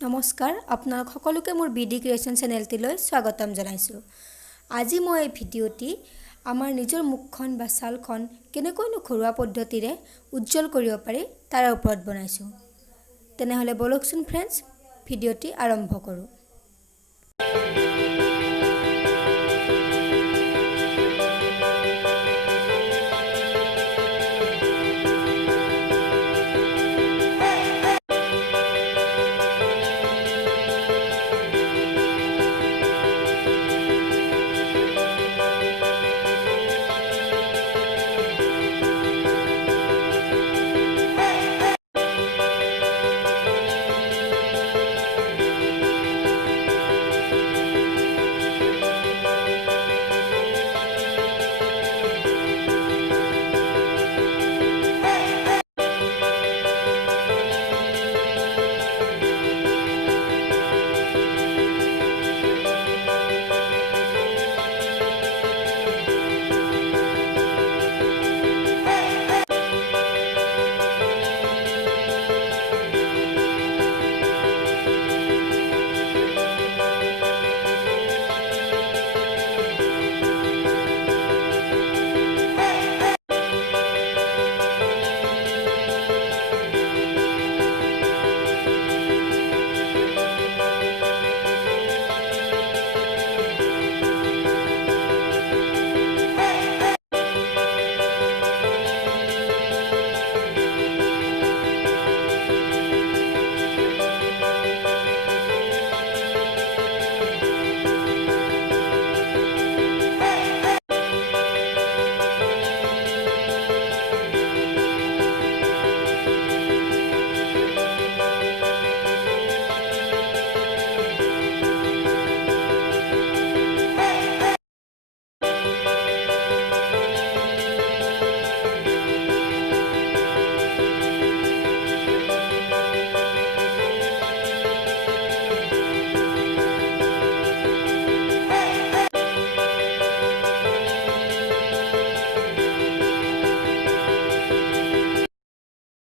নমস্কাৰ আপোনালোক সকলোকে মোৰ বিডি ক্ৰিয়েশ্যন চেনেলটিলৈ স্বাগতম জনাইছোঁ। আজি মই এই ভিডিঅ'টি আমাৰ নিজৰ মুখখন বা ছালখন কেনেকৈনো ঘৰুৱা পদ্ধতিৰে উজ্জ্বল কৰিব পাৰি তাৰ ওপৰত বনাইছোঁ। তেনেহ'লে বলকচোন ফ্ৰেণ্ডছ ভিডিঅ'টি আৰম্ভ কৰোঁ।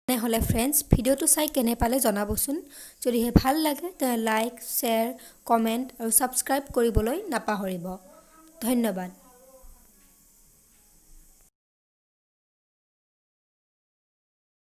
তেনেহ'লে ফ্ৰেণ্ডছ ভিডিঅ'টো চাই কেনে পালে জনাবচোন। যদিহে ভাল লাগে তেনে লাইক, শ্বেয়াৰ, কমেণ্ট আৰু ছাবস্ক্ৰাইব কৰিবলৈ নাপাহৰিব। ধন্যবাদ।